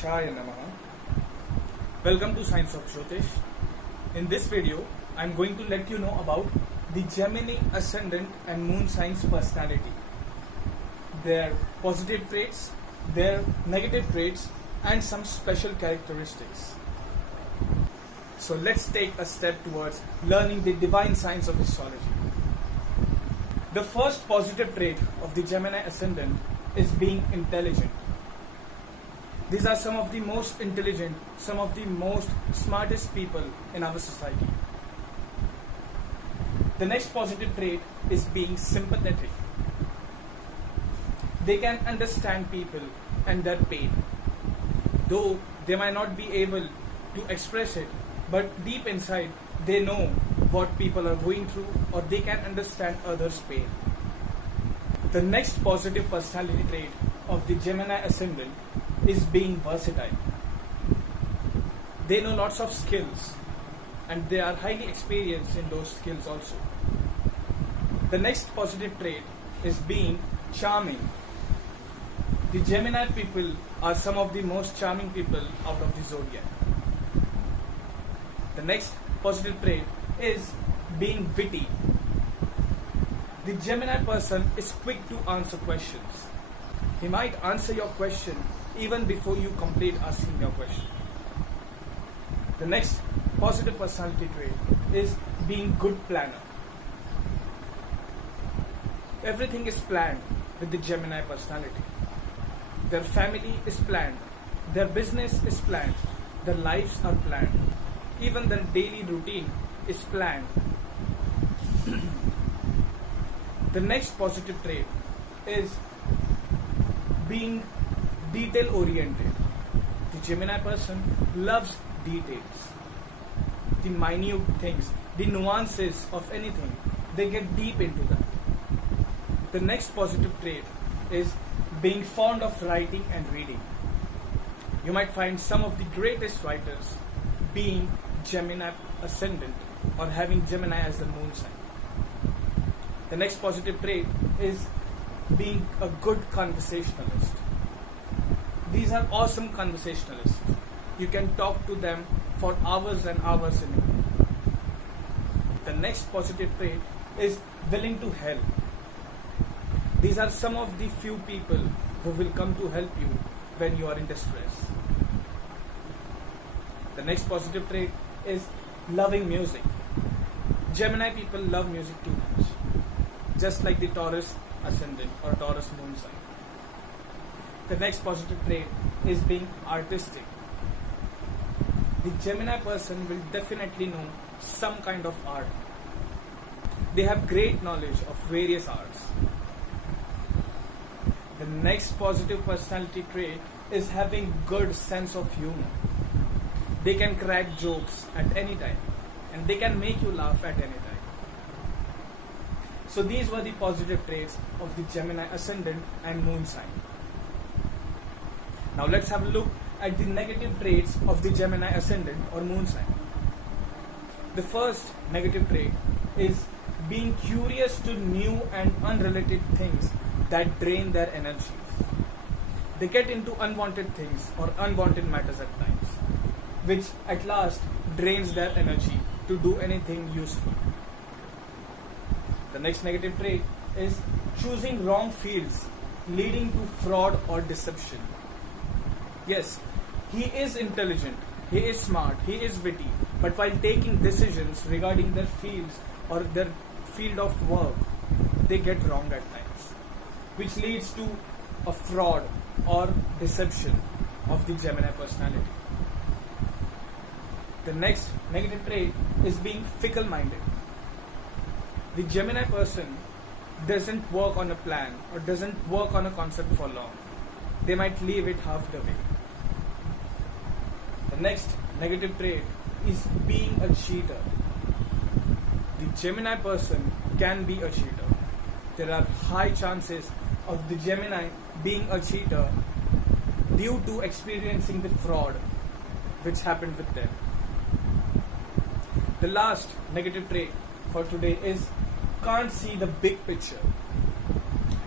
Jyotishaya Namaha. Welcome to Science of Jyotish. In this video, I am going to let you know about the Gemini Ascendant and Moon signs personality, their positive traits, their negative traits, and some special characteristics. So let's take a step towards learning the divine science of astrology. The first positive trait of the Gemini Ascendant is being intelligent. These are some of the most intelligent, some of the most smartest people in our society. The next positive trait is being sympathetic. They can understand people and their pain. Though they might not be able to express it, but deep inside they know what people are going through, or they can understand others' pain. The next positive personality trait of the Gemini Ascendant is being versatile. They know lots of skills and they are highly experienced in those skills also. The next positive trait is being charming. The Gemini people are some of the most charming people out of the zodiac. The next positive trait is being witty. The Gemini person is quick to answer questions. He might answer your question even before you complete asking your question. The next positive personality trait is being good planner. Everything is planned with the Gemini personality. Their family is planned, their business is planned, their lives are planned, even their daily routine is planned. The next positive trait is being detail oriented. The Gemini person loves details, the minute things, the nuances of anything. They get deep into that. The next positive trait is being fond of writing and reading. You might find some of the greatest writers being Gemini Ascendant or having Gemini as the moon sign. The next positive trait is being a good conversationalist. These are awesome conversationalists. You can talk to them for hours and hours in a day. The next positive trait is willing to help. These are some of the few people who will come to help you when you are in distress. The next positive trait is loving music. Gemini people love music too much, just like the Taurus Ascendant or Taurus moon sign. The next positive trait is being artistic. The Gemini person will definitely know some kind of art. They have great knowledge of various arts. The next positive personality trait is having good sense of humor. They can crack jokes at any time and they can make you laugh at any time. So these were the positive traits of the Gemini Ascendant and Moon sign. Now let's have a look at the negative traits of the Gemini Ascendant or Moon sign. The first negative trait is being curious to new and unrelated things that drain their energies. They get into unwanted things or unwanted matters at times, which at last drains their energy to do anything useful. The next negative trait is choosing wrong fields, leading to fraud or deception. Yes, he is intelligent, he is smart, he is witty, but while taking decisions regarding their fields or their field of work, they get wrong at times, which leads to a fraud or deception of the Gemini personality. The next negative trait is being fickle-minded. The Gemini person doesn't work on a plan or doesn't work on a concept for long. They might leave it half the way. The next negative trait is being a cheater. The Gemini person can be a cheater. There are high chances of the Gemini being a cheater due to experiencing the fraud which happened with them. The last negative trait for today is can't see the big picture.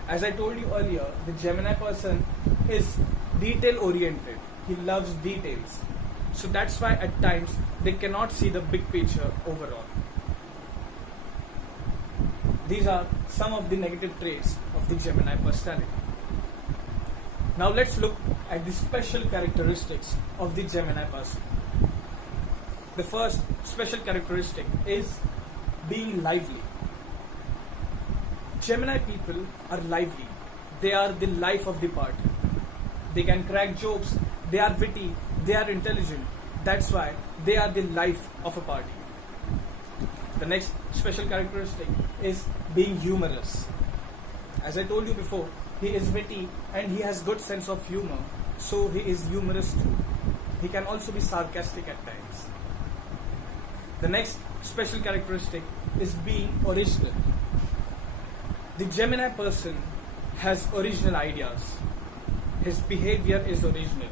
As I told you earlier, the Gemini person is detail oriented. he loves details. So that's why at times they cannot see the big picture overall. These are some of the negative traits of the Gemini personality. Now let's look at the special characteristics of the Gemini person. The first special characteristic is being lively. Gemini people are lively. They are the life of the party. They can crack jokes, they are witty, they are intelligent. That's why they are the life of a party. The next special characteristic is being humorous. As I told you before, he is witty and he has good sense of humor, so he is humorous too. He can also be sarcastic at times. The next special characteristic is being original. The Gemini person has original ideas. His behavior is original.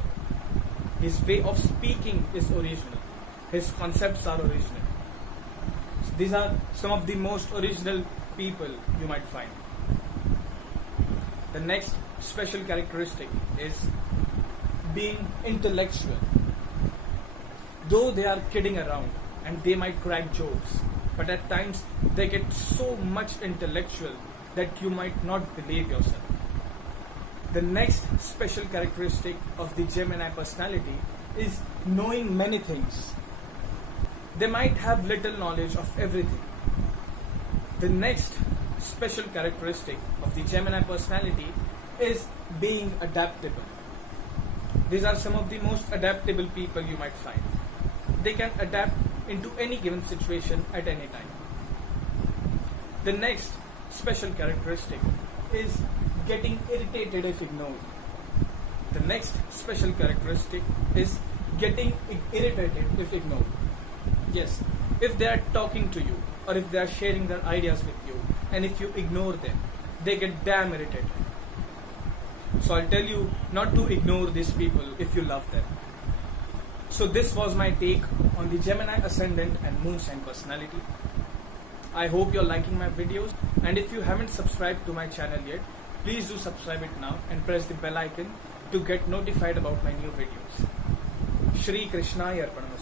His way of speaking is original. His concepts are original. So these are some of the most original people you might find. The next special characteristic is being intellectual. Though they are kidding around and they might crack jokes, but at times they get so much intellectual that you might not believe yourself. The next special characteristic of the Gemini personality is knowing many things. They might have little knowledge of everything. The next special characteristic of the Gemini personality is being adaptable. These are some of the most adaptable people you might find. They can adapt into any given situation at any time. The next special characteristic is getting irritated if ignored. The next special characteristic is getting irritated if ignored. Yes, if they are talking to you or if they are sharing their ideas with you and if you ignore them, they get damn irritated. So I'll tell you not to ignore these people if you love them. So this was my take on the Gemini Ascendant and Moon sign personality. I hope you're liking my videos, and if you haven't subscribed to my channel yet, please do subscribe it now and press the bell icon to get notified about my new videos. Shri Krishnaya Arpanam.